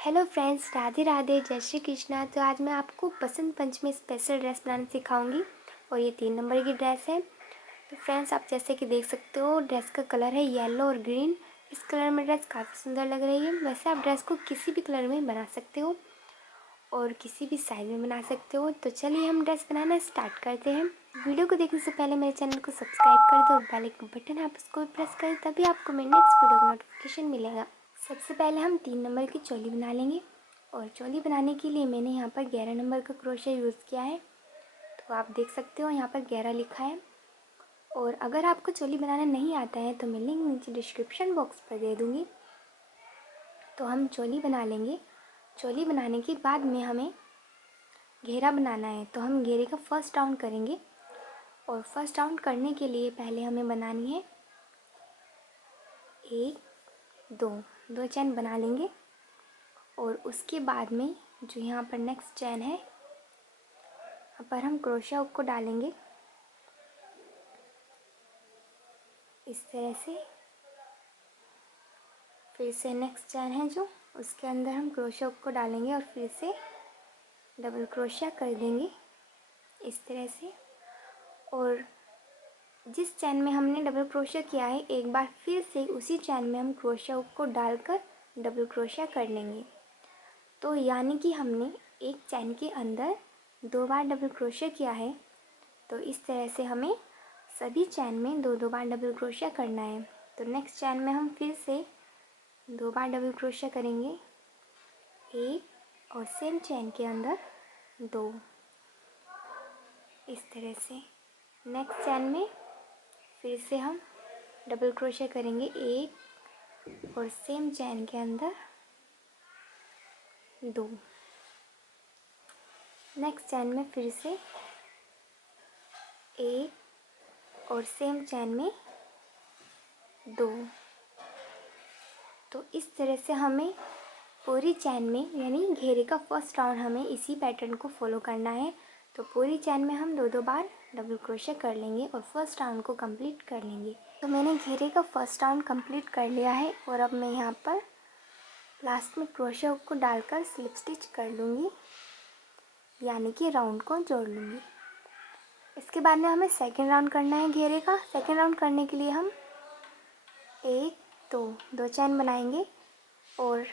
Hello friends, Radhe Radhe, जय श्री कृष्णा। तो आज मैं आपको बसंत पंचमी स्पेशल ड्रेस बनाना सिखाऊंगी और ये 3 नंबर की ड्रेस है। तो फ्रेंड्स, आप जैसे कि देख सकते हो ड्रेस का कलर है येलो और ग्रीन। इस कलर में ड्रेस काफ़ी सुंदर लग रही है। वैसे आप ड्रेस को किसी भी कलर में बना सकते हो और किसी भी साइज में बना सकते हो। तो चलिए हम ड्रेस बनाना स्टार्ट करते हैं। वीडियो को देखने से पहले मेरे चैनल को सब्सक्राइब कर दो, बेल आइकन बटन है आप उसको भी प्रेस करें, तभी आपको मेरे नेक्स्ट वीडियो का नोटिफिकेशन मिलेगा। सबसे पहले हम 3 नंबर की चोली बना लेंगे और चोली बनाने के लिए मैंने यहाँ पर 11 नंबर का क्रोशा यूज़ किया है। तो आप देख सकते हो यहाँ पर 11 लिखा है। और अगर आपको चोली बनाना नहीं आता है तो मैं लिंक नीचे डिस्क्रिप्शन बॉक्स पर दे दूँगी। तो हम चोली बना लेंगे। चोली बनाने के बाद में हमें घेरा बनाना है, तो हम घेरे का फर्स्ट राउंड करेंगे। और फर्स्ट राउंड करने के लिए पहले हमें बनानी है 1 2 चैन बना लेंगे। और उसके बाद में जो यहाँ पर नेक्स्ट चैन है, यहाँ पर हम क्रोशिया हुक को डालेंगे इस तरह से। फिर से नेक्स्ट चैन है जो, उसके अंदर हम क्रोशिया हुक को डालेंगे और फिर से डबल क्रोशिया कर देंगे इस तरह से। और जिस चैन में हमने डबल क्रोशिया किया है, एक बार फिर से उसी चैन में हम क्रोशिया हुक को डालकर डबल क्रोशिया कर लेंगे। तो यानी कि हमने एक चैन के अंदर 2 बार डबल क्रोशिया किया है। तो इस तरह से हमें सभी चैन में 2 बार डबल क्रोशिया करना है। तो नेक्स्ट चैन में हम फिर से 2 बार डबल क्रोशिया करेंगे, एक और सेम चैन के अंदर 2 इस तरह से। नेक्स्ट चैन में फिर से हम डबल क्रोशिया करेंगे, एक और सेम चैन के अंदर 2। नेक्स्ट चैन में फिर से एक और सेम चैन में 2। तो इस तरह से हमें पूरी चैन में, यानी घेरे का फर्स्ट राउंड हमें इसी पैटर्न को फॉलो करना है। तो पूरी चैन में हम 2 बार डबल क्रोशिया कर लेंगे और फर्स्ट राउंड को कंप्लीट कर लेंगे। तो मैंने घेरे का फर्स्ट राउंड कंप्लीट कर लिया है और अब मैं यहाँ पर लास्ट में क्रोशिया हुक को डालकर स्लिप स्टिच कर लूँगी, यानी कि राउंड को जोड़ लूँगी। इसके बाद में हमें सेकेंड राउंड करना है घेरे का। सेकेंड राउंड करने के लिए हम 1 2 चैन बनाएंगे और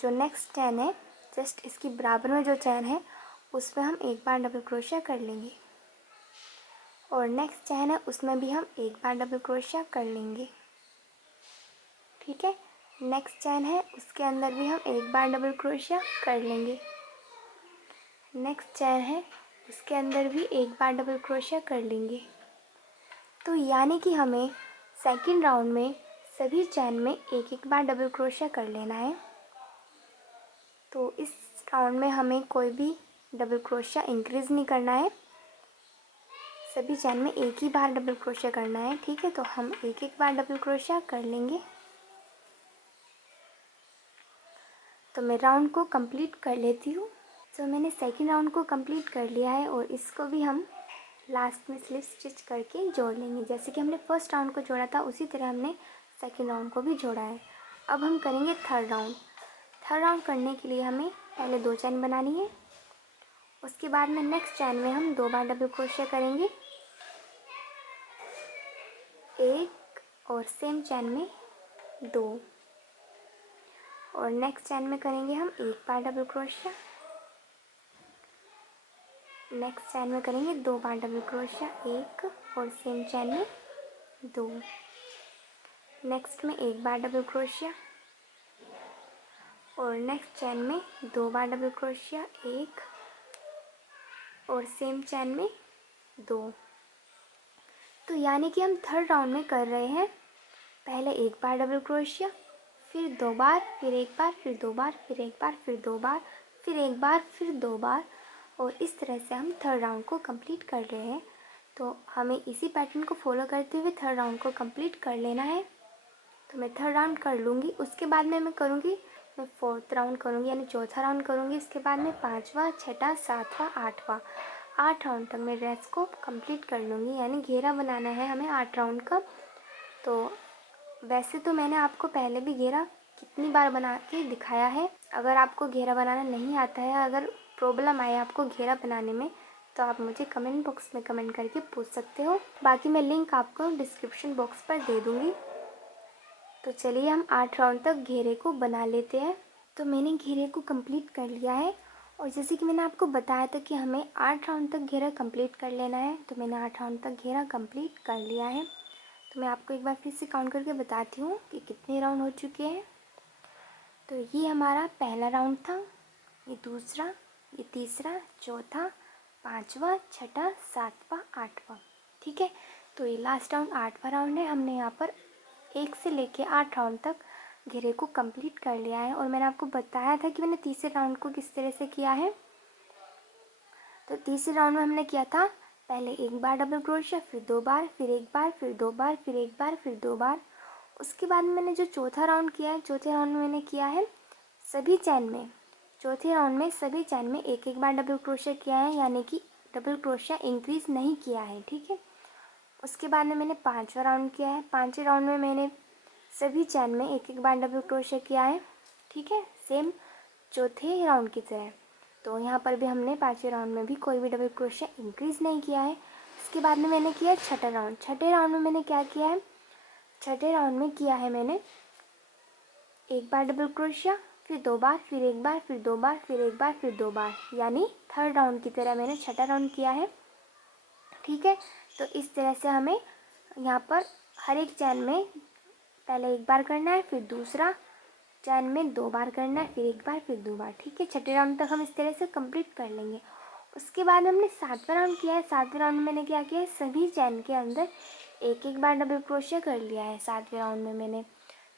जो नेक्स्ट चैन है जस्ट इसकी बराबर में जो चैन है उसमें हम एक बार डबल क्रोशिया कर लेंगे। और नेक्स्ट चैन है उसमें भी हम एक बार डबल क्रोशिया कर लेंगे, ठीक है। नेक्स्ट चैन है उसके अंदर भी हम एक बार डबल क्रोशिया कर लेंगे। नेक्स्ट चैन है उसके अंदर भी एक बार डबल क्रोशिया कर लेंगे। तो यानी कि हमें सेकंड राउंड में सभी चैन में एक एक बार डबल क्रोशिया कर लेना है। तो इस राउंड में हमें कोई भी डबल क्रोशिया इंक्रीज़ नहीं करना है, सभी चैन में एक ही बार डबल क्रोशिया करना है, ठीक है। तो हम एक एक बार डबल क्रोशिया कर लेंगे। तो मैं राउंड को कंप्लीट कर लेती हूँ। तो मैंने सेकंड राउंड को कंप्लीट कर लिया है और इसको भी हम लास्ट में स्लिप स्टिच करके जोड़ लेंगे। जैसे कि हमने फर्स्ट राउंड को जोड़ा था उसी तरह हमने सेकंड राउंड को भी जोड़ा है। अब हम करेंगे थर्ड राउंड। थर्ड राउंड करने के लिए हमें पहले 2 चैन बनानी है। उसके बाद में नेक्स्ट चैन में हम 2 बार डबल क्रोशिया करेंगे, एक और सेम चैन में 2। और नेक्स्ट चैन में करेंगे हम एक बार डबल क्रोशिया, नेक्स्ट चैन में करेंगे 2 बार डबल क्रोशिया, एक और सेम चैन में 2। नेक्स्ट में एक बार डबल क्रोशिया और नेक्स्ट चैन में 2 बार डबल क्रोशिया, एक और सेम चैन में 2। तो यानी कि हम थर्ड राउंड में कर रहे हैं पहले एक बार डबल क्रोशिया, फिर 2 बार, फिर एक बार, फिर 2 बार, फिर एक बार, फिर 2 बार, फिर एक बार, फिर 2 बार। और इस तरह से हम थर्ड राउंड को कंप्लीट कर रहे हैं। तो हमें इसी पैटर्न को फॉलो करते हुए थर्ड राउंड को कंप्लीट कर लेना है। तो मैं थर्ड राउंड कर लूँगी, उसके बाद में मैं करूँगी, मैं फोर्थ राउंड करूँगी, यानी चौथा राउंड करूँगी। इसके बाद में 5वां, 6वां, 7वां, 8वां, 8 राउंड तक मैं ड्रेस को कंप्लीट कर लूँगी। यानी घेरा बनाना है हमें 8 राउंड का। तो वैसे तो मैंने आपको पहले भी घेरा कितनी बार बना के दिखाया है, अगर आपको घेरा बनाना नहीं आता है, अगर प्रॉब्लम आए आपको घेरा बनाने में, तो आप मुझे कमेंट बॉक्स में कमेंट करके पूछ सकते हो। बाकी मैं लिंक आपको डिस्क्रिप्शन बॉक्स पर दे दूँगी। तो चलिए हम 8 राउंड तक घेरे को बना लेते हैं। तो मैंने घेरे को कंप्लीट कर लिया है, और जैसे कि मैंने आपको बताया था कि हमें 8 राउंड तक घेरा कंप्लीट कर लेना है, तो मैंने 8 राउंड तक घेरा कंप्लीट कर लिया है। तो मैं आपको एक बार फिर से काउंट करके बताती हूँ कि कितने राउंड हो चुके हैं। तो ये हमारा पहला राउंड था, ये दूसरा, ये तीसरा, चौथा, पाँचवा, छठा, सातवां, आठवां। ठीक है, तो ये लास्ट राउंड 8वां राउंड है। हमने यहाँ पर 1 से लेके 8 राउंड तक घेरे को कंप्लीट कर लिया है, और मैंने आपको बताया था कि मैंने तीसरे राउंड को किस तरह से किया है। तो तीसरे राउंड में हमने किया था, पहले एक बार डबल क्रोशिया, फिर 2 बार, फिर 1 बार, फिर 2 बार, फिर 1 बार, फिर 2 बार। उसके बाद में मैंने जो चौथा राउंड किया है, चौथे राउंड में मैंने किया है सभी चैन में, चौथे राउंड में सभी चैन में एक एक बार डबल क्रोशिया किया है, यानी कि डबल क्रोशिया इंक्रीज़ नहीं किया है। ठीक है, उसके बाद में मैंने 5वां राउंड किया है, 5वें राउंड में मैंने सभी चैन में एक एक बार डबल क्रोशिया किया है। ठीक है, सेम चौथे राउंड की तरह। तो यहाँ पर भी हमने 5वें राउंड में भी कोई भी डबल क्रोशिया इंक्रीज़ नहीं किया है। इसके बाद में मैंने किया छठा राउंड। छठे राउंड में मैंने क्या किया है, छठे राउंड में किया है मैंने एक बार डबल क्रोशिया, फिर 2 बार, फिर 1 बार, फिर 2 बार, फिर 1 बार, फिर 2 बार, यानी थर्ड राउंड की तरह मैंने छठा राउंड किया है। ठीक है, तो इस तरह से हमें यहाँ पर हर एक चैन में पहले 1 बार करना है, फिर दूसरा चैन में 2 बार करना है, फिर 1 बार, फिर 2 बार। ठीक है, छठे राउंड तक हम इस तरह से कंप्लीट कर लेंगे। उसके बाद हमने 7वां राउंड किया है। 7वें राउंड में मैंने क्या किया है, सभी चैन के अंदर एक एक बार डबल क्रोशिया कर लिया है 7वें राउंड में मैंने।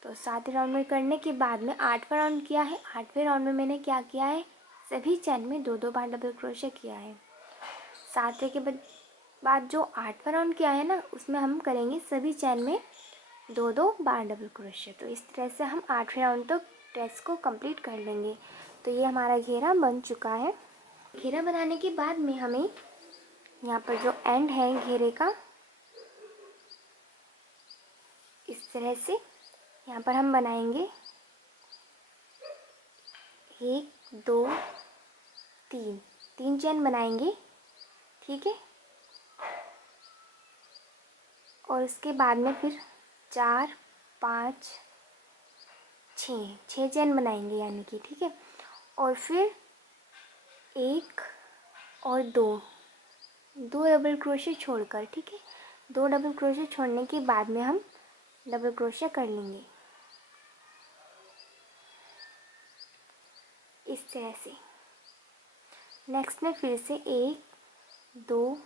तो 7वें राउंड में करने के बाद में 8वां राउंड किया है। 8वें राउंड में मैंने क्या किया है, सभी चैन में 2-2 बार डबल क्रोशिया किया है। 7वें के बाद जो 8वां राउंड किया है ना, उसमें हम करेंगे सभी चैन में 2-2 बार डबल क्रोशिया। तो इस तरह से हम 8वें राउंड तक ड्रेस को कंप्लीट कर लेंगे। तो ये हमारा घेरा बन चुका है। घेरा बनाने के बाद में हमें यहाँ पर जो एंड है घेरे का, इस तरह से यहाँ पर हम बनाएंगे 1 2 3, 3 चैन बनाएंगे। ठीक है, और उसके बाद में फिर 4 5 6 चैन बनाएंगे, यानी कि ठीक है, और फिर 1 और 2 डबल क्रोशिया छोड़कर। ठीक है, 2 डबल क्रोशिया छोड़ने के बाद में हम डबल क्रोशिया कर लेंगे इस तरह से। नेक्स्ट में फिर से 1 2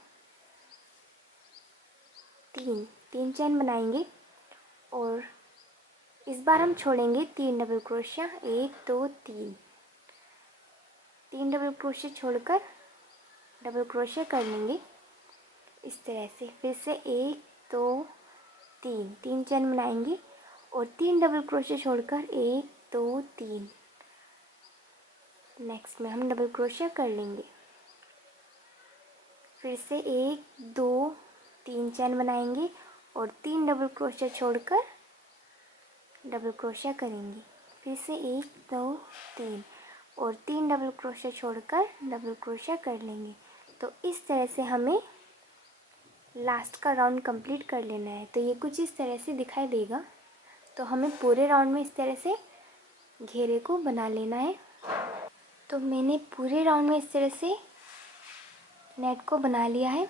3 चैन बनाएंगे, और इस बार हम छोड़ेंगे 3 डबल क्रोशिया। 1 2 3 डबल क्रोशिया छोड़कर डबल क्रोशिया कर लेंगे इस तरह से। फिर से 1 2 3 चैन बनाएंगे, और 3 डबल क्रोशिया छोड़कर 1 2 3। नेक्स्ट में हम डबल क्रोशिया कर लेंगे। फिर से 1 2 3 चैन बनाएंगे, और 3 डबल क्रोशिया छोड़कर डबल क्रोशिया करेंगे। फिर से 1 2 3, और 3 डबल क्रोशिया छोड़कर डबल क्रोशिया कर लेंगे। तो इस तरह से हमें लास्ट का राउंड कंप्लीट कर लेना है। तो ये कुछ इस तरह से दिखाई देगा। तो हमें पूरे राउंड में इस तरह से घेरे को बना लेना है। तो मैंने पूरे राउंड में इस तरह से नेट को बना लिया है।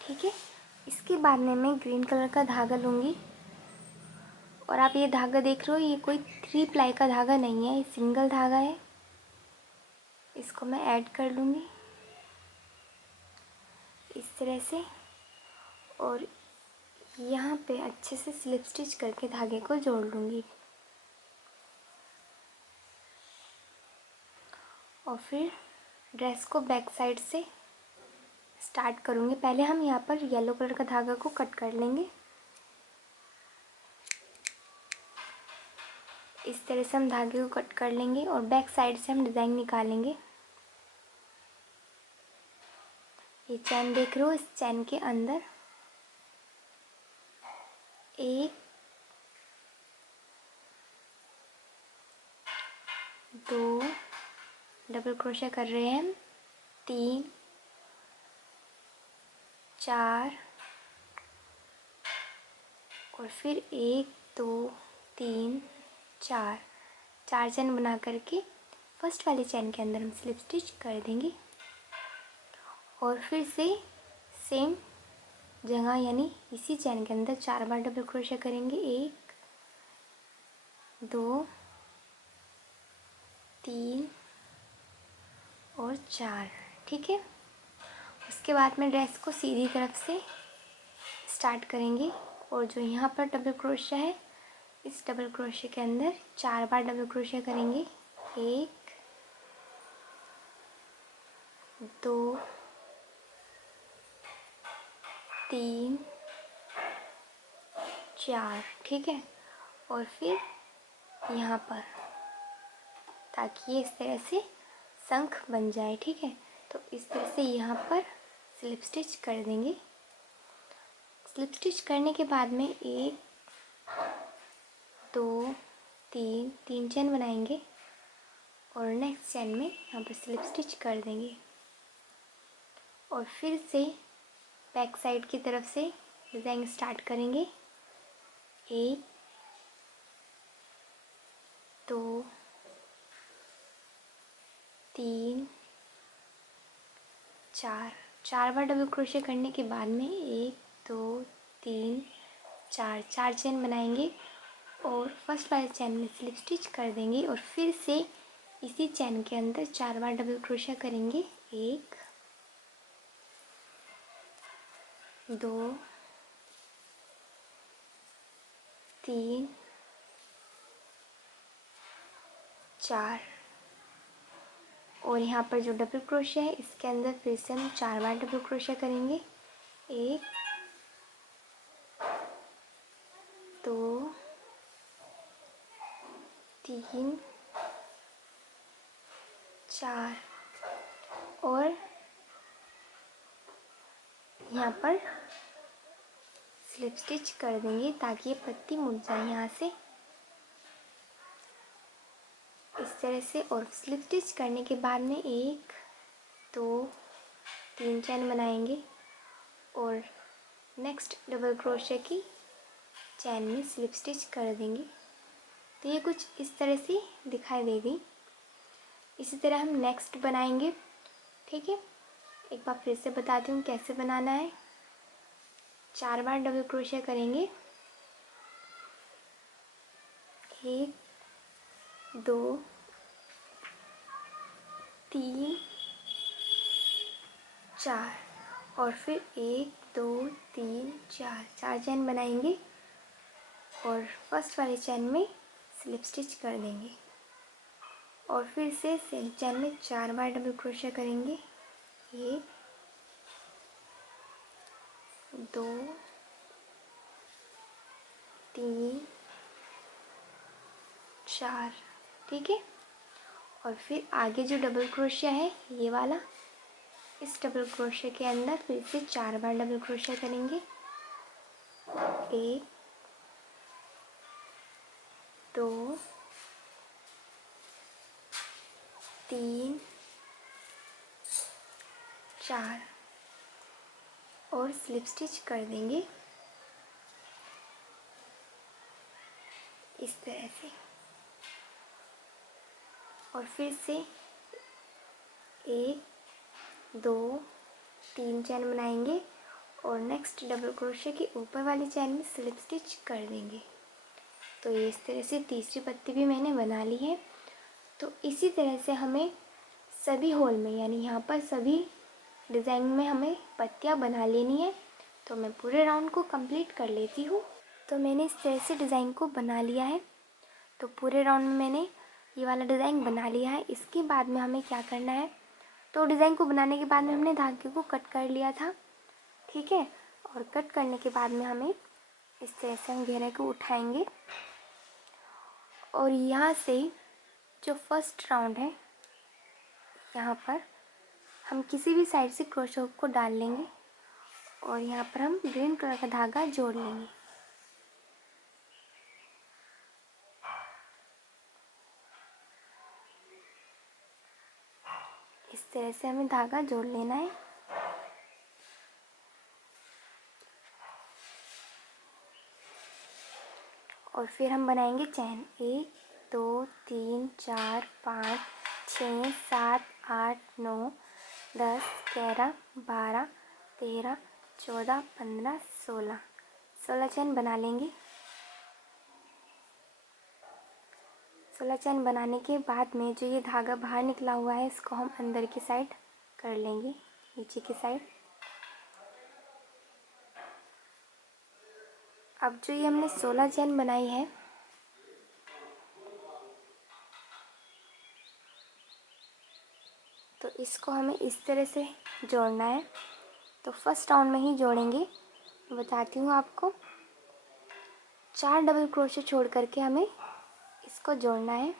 ठीक है, इसके बाद में मैं ग्रीन कलर का धागा लूँगी, और आप ये धागा देख रहे हो, ये कोई 3 प्लाई का धागा नहीं है, ये सिंगल धागा है। इसको मैं ऐड कर लूँगी इस तरह से, और यहाँ पे अच्छे से स्लिप स्टिच करके धागे को जोड़ लूँगी, और फिर ड्रेस को बैक साइड से स्टार्ट करूँगी। पहले हम यहाँ पर येलो कलर का धागा को कट कर लेंगे। इस तरह से हम धागे को कट कर लेंगे, और बैक साइड से हम डिज़ाइन निकालेंगे। ये चैन देख रहे हो, इस चैन के अंदर 1 2 डबल क्रोशे कर रहे हैं, 3 4 और फिर 1 2 3 4 4 चैन बना करके फर्स्ट वाले चैन के अंदर हम स्लिप स्टिच कर देंगे और फिर से सेम जगह यानी इसी चैन के अंदर 4 बार डबल क्रोशे करेंगे। 1 2 3 और 4। ठीक है। उसके बाद में ड्रेस को सीधी तरफ से स्टार्ट करेंगे और जो यहाँ पर डबल क्रोशा है इस डबल क्रोशे के अंदर 4 बार डबल क्रोशे करेंगे। 1 2 3 4। ठीक है। और फिर यहाँ पर ताकि ये इस तरह से शंख बन जाए। ठीक है। तो इस तरह से यहाँ पर स्लिप स्टिच कर देंगे। स्लिप स्टिच करने के बाद में 1 2 3 3 चैन बनाएंगे और नेक्स्ट चैन में यहाँ पर स्लिप स्टिच कर देंगे और फिर से बैक साइड की तरफ से डिज़ाइन स्टार्ट करेंगे। 1 2 3 4 4 बार डबल क्रोशे करने के बाद में 1 2 3 4 4 चैन बनाएंगे और फर्स्ट वाले चैन में स्लिप स्टिच कर देंगे और फिर से इसी चैन के अंदर 4 बार डबल क्रोशे करेंगे। 1 2 3 4 और यहाँ पर जो डबल क्रोशे है इसके अंदर फिर से हम 4 बार डबल क्रोशे करेंगे। 1 2 3 4 और यहाँ पर स्लिप स्टिच कर देंगे ताकि ये पत्ती मुड़ जाए यहाँ से इस तरह से। और स्लिप स्टिच करने के बाद में 1 2 3 चैन बनाएंगे और नेक्स्ट डबल क्रोशे की चैन में स्लिप स्टिच कर देंगे। तो ये कुछ इस तरह से दिखाई देगी। इसी तरह हम नेक्स्ट बनाएंगे। ठीक है। एक बार फिर से बताती हूँ कैसे बनाना है। 4 बार डबल क्रोशे करेंगे। 1 2 3 4 और फिर 1 2 3 4 4 चैन बनाएंगे और फर्स्ट वाले चैन में स्लिप स्टिच कर देंगे और फिर से सेम चैन में 4 बार डबल क्रोशे करेंगे। 1 2 3 4। ठीक है। और फिर आगे जो डबल क्रोशिया है ये वाला इस डबल क्रोशिया के अंदर फिर से 4 बार डबल क्रोशिया करेंगे। 1 2 3 4 और स्लिप स्टिच कर देंगे इस तरह से और फिर से 1 2 3 चैन बनाएंगे और नेक्स्ट डबल क्रोशिया के ऊपर वाली चैन में स्लिप स्टिच कर देंगे। तो ये इस तरह से तीसरी पत्ती भी मैंने बना ली है। तो इसी तरह से हमें सभी होल में यानी यहाँ पर सभी डिज़ाइन में हमें पत्तियाँ बना लेनी है। तो मैं पूरे राउंड को कंप्लीट कर लेती हूँ। तो मैंने इस तरह से डिज़ाइन को बना लिया है। तो पूरे राउंड में मैंने ये वाला डिज़ाइन बना लिया है। इसके बाद में हमें क्या करना है, तो डिज़ाइन को बनाने के बाद में हमने धागे को कट कर लिया था। ठीक है। और कट करने के बाद में हमें इस तरह से हम घेरे को उठाएंगे और यहाँ से जो फर्स्ट राउंड है यहाँ पर हम किसी भी साइड से क्रोशे हुक को डाल लेंगे और यहाँ पर हम ग्रीन कलर का धागा जोड़ लेंगे। तरह से हमें धागा जोड़ लेना है। और फिर हम बनाएंगे चैन। 1 2 3 4 5 6 7 8 9 10 11 12 13 14 15 16 16 चैन बना लेंगे। 16 चैन बनाने के बाद में जो ये धागा बाहर निकला हुआ है इसको हम अंदर की साइड कर लेंगे, नीचे की साइड। अब जो ये हमने 16 चैन बनाई है तो इसको हमें इस तरह से जोड़ना है। तो फर्स्ट राउंड में ही जोड़ेंगे, बताती हूँ आपको। 4 डबल क्रोशे छोड़ करके हमें इसको जोड़ना है।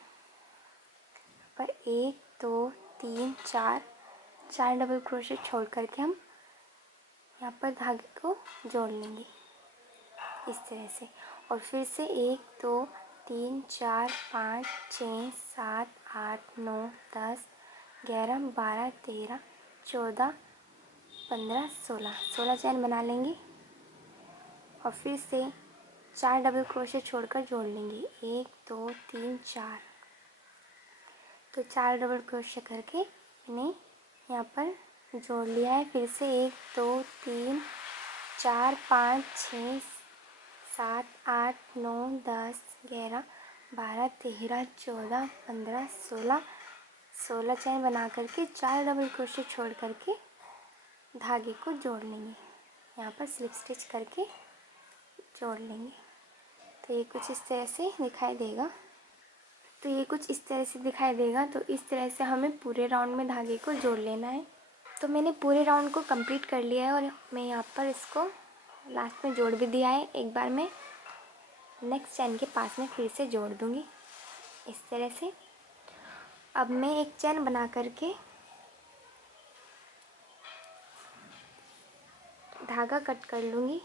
पर 1 2 3 4 डबल क्रोशे छोड़ करके हम यहाँ पर धागे को जोड़ लेंगे इस तरह से। और फिर से 1 2 3 4 5 6 7 8 9 10 11 12 13 14 15 16 चैन बना लेंगे। और फिर से 4 डबल क्रोशे छोड़कर जोड़ लेंगे, 1 2 3 4। तो 4 डबल क्रोशे करके इन्हें यहाँ पर जोड़ लिया है। फिर से 1 2 3 4 5 6 7 8 9 10 11 12 13 14 15 16 चैन बना करके 4 डबल क्रोशे छोड़ करके धागे को जोड़ लेंगे। यहाँ पर स्लिप स्टिच करके जोड़ लेंगे। तो ये कुछ इस तरह से दिखाई देगा। तो इस तरह से हमें पूरे राउंड में धागे को जोड़ लेना है। तो मैंने पूरे राउंड को कंप्लीट कर लिया है और मैं यहाँ पर इसको लास्ट में जोड़ भी दिया है। एक बार मैं नेक्स्ट चैन के पास में फिर से जोड़ दूँगी इस तरह से। अब मैं एक चैन बना करके धागा कट कर लूँगी।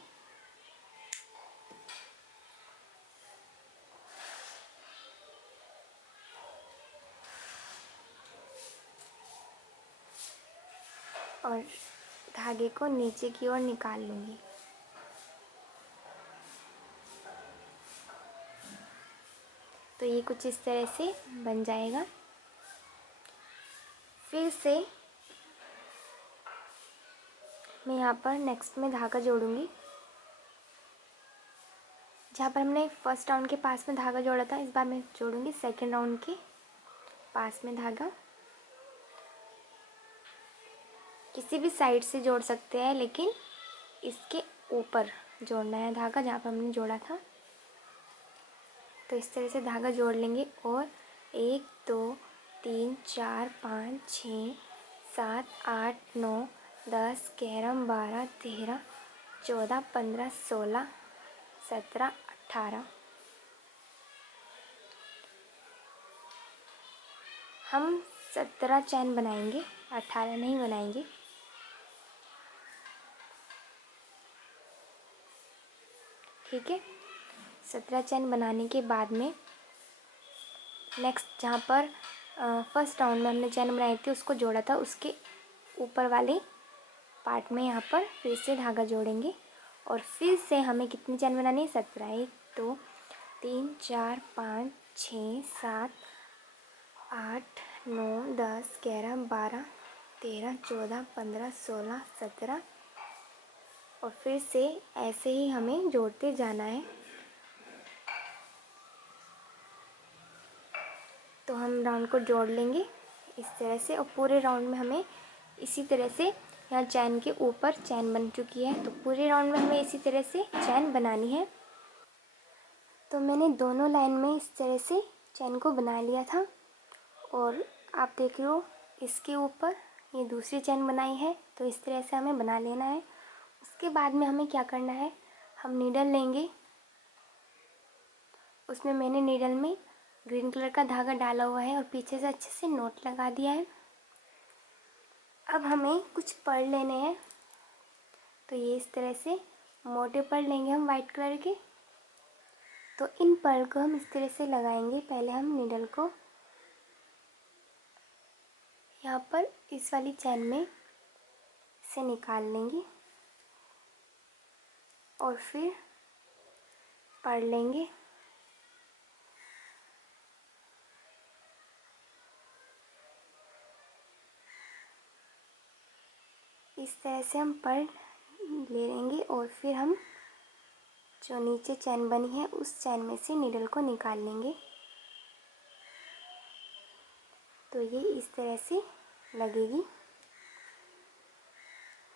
और धागे को नीचे की ओर निकाल लूँगी। तो ये कुछ इस तरह से बन जाएगा। फिर से मैं यहाँ पर नेक्स्ट में धागा जोड़ूंगी। जहाँ पर हमने फर्स्ट राउंड के पास में धागा जोड़ा था, इस बार मैं जोड़ूंगी सेकंड राउंड के पास में धागा। किसी भी साइड से जोड़ सकते हैं, लेकिन इसके ऊपर जोड़ना है धागा जहाँ पर हमने जोड़ा था। तो इस तरह से धागा जोड़ लेंगे और 1 2 3 4 5 6 7 8 9 10 11 12 13 14 15 16 17 18 हम 17 चैन बनाएंगे, 18 नहीं बनाएंगे। ठीक है। 17 चैन बनाने के बाद में नेक्स्ट जहाँ पर फर्स्ट राउंड में हमने चैन बनाई थी उसको जोड़ा था, उसके ऊपर वाले पार्ट में यहाँ पर फिर से धागा जोड़ेंगे। और फिर से हमें कितनी चैन बनानी है? 17। 1 2 3 4 5 6 7 8 9 10 11 12 13 14 15 16 17। और फिर से ऐसे ही हमें जोड़ते जाना है। तो हम राउंड को जोड़ लेंगे इस तरह से। और पूरे राउंड में हमें इसी तरह से, यहाँ चैन के ऊपर चैन बन चुकी है, तो पूरे राउंड में हमें इसी तरह से चैन बनानी है। तो मैंने दोनों लाइन में इस तरह से चैन को बना लिया था। और आप देख रहे हो इसके ऊपर ये दूसरी चैन बनाई है। तो इस तरह से हमें बना लेना है। उसके बाद में हमें क्या करना है, हम नीडल लेंगे। उसमें मैंने नीडल में ग्रीन कलर का धागा डाला हुआ है और पीछे से अच्छे से नोट लगा दिया है। अब हमें कुछ पर्ल लेने हैं। तो ये इस तरह से मोटे पर्ल लेंगे हम वाइट कलर के। तो इन पर्ल को हम इस तरह से लगाएंगे। पहले हम नीडल को यहाँ पर इस वाली चैन में इसे निकाल लेंगे और फिर पढ़ लेंगे। इस तरह से हम पढ़ ले लेंगे और फिर हम जो नीचे चैन बनी है उस चैन में से नीडल को निकाल लेंगे। तो ये इस तरह से लगेगी,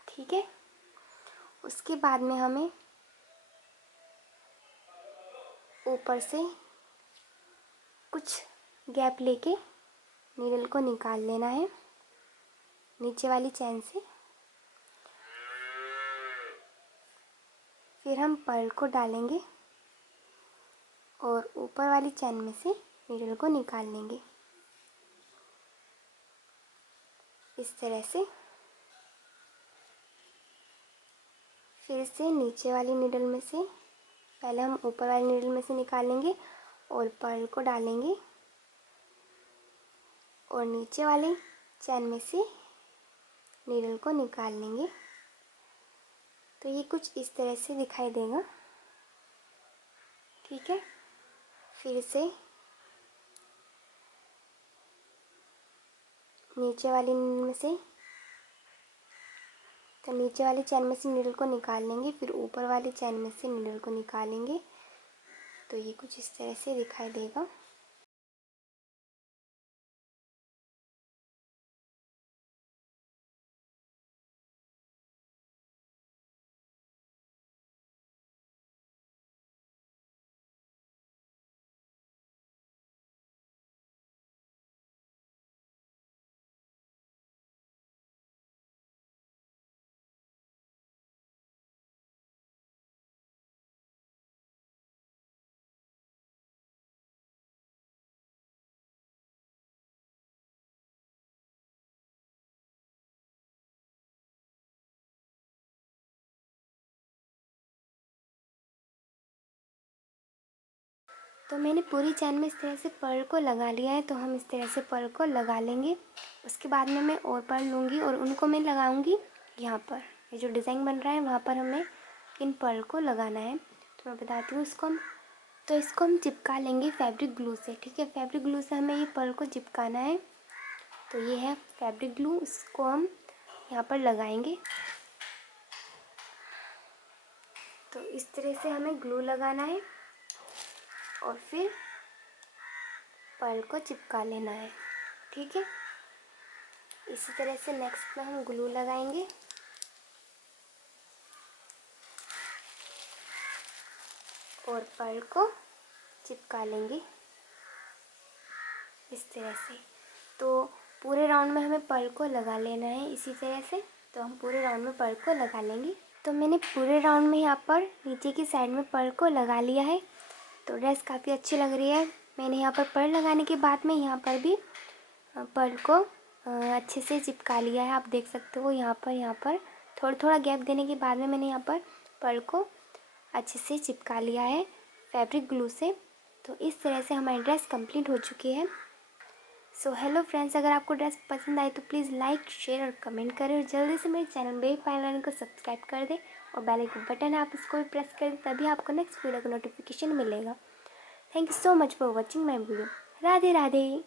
ठीक है। उसके बाद में हमें ऊपर से कुछ गैप लेके नीडल को निकाल लेना है नीचे वाली चैन से। फिर हम पर्ल को डालेंगे और ऊपर वाली चैन में से नीडल को निकाल लेंगे इस तरह से। फिर से नीचे वाली नीडल में से पहले हम ऊपर वाली नीडल में से निकालेंगे और पर्ल को डालेंगे और नीचे वाली चैन में से नीडल को निकाल लेंगे। तो ये कुछ इस तरह से दिखाई देगा, ठीक है। फिर से नीचे वाली में से नीचे वाली चैन में से नीडल को निकाल लेंगे, फिर ऊपर वाली चैन में से नीडल को निकालेंगे। तो ये कुछ इस तरह से दिखाई देगा। तो मैंने पूरी चैन में इस तरह से पर्ल को लगा लिया है। तो हम इस तरह से पर्ल को लगा लेंगे। उसके बाद में मैं और पर्ल लूँगी और उनको मैं लगाऊंगी यहाँ पर। ये जो डिज़ाइन बन रहा है वहाँ पर हमें इन पर्ल को लगाना है। तो मैं बताती हूँ इसको हम चिपका लेंगे फैब्रिक ग्लू से, ठीक है। फैब्रिक ग्लू से हमें ये पर्ल को चिपकाना है। तो ये है फैब्रिक ग्लू, इसको हम यहाँ पर लगाएंगे। तो इस तरह से हमें ग्लू लगाना है और फिर पर्ल को चिपका लेना है, ठीक है। इसी तरह से नेक्स्ट में हम ग्लू लगाएंगे और पर्ल को चिपका लेंगे इस तरह से। तो पूरे राउंड में हमें पर्ल को लगा लेना है इसी तरह से। तो हम पूरे राउंड में पर्ल को लगा लेंगे। तो मैंने पूरे राउंड में यहाँ पर नीचे की साइड में पर्ल को लगा लिया है। तो ड्रेस काफ़ी अच्छी लग रही है। मैंने यहाँ पर पर्ल लगाने के बाद में यहाँ पर भी पर्ल को अच्छे से चिपका लिया है। आप देख सकते हो यहाँ पर थोड़ा थोड़ा गैप देने के बाद में मैंने यहाँ पर पर्ल को अच्छे से चिपका लिया है फैब्रिक ग्लू से। तो इस तरह से हमारी ड्रेस कंप्लीट हो चुकी है। सो हेलो फ्रेंड्स, अगर आपको ड्रेस पसंद आई तो प्लीज़ लाइक, शेयर और कमेंट करें और जल्दी से मेरे चैनल बेबी पायलट को सब्सक्राइब कर दें और बेल आइकन बटन है आप इसको भी प्रेस कर दें, तभी आपको नेक्स्ट वीडियो का नोटिफिकेशन मिलेगा। Thank you so much for watching my video. Radhe Radhe.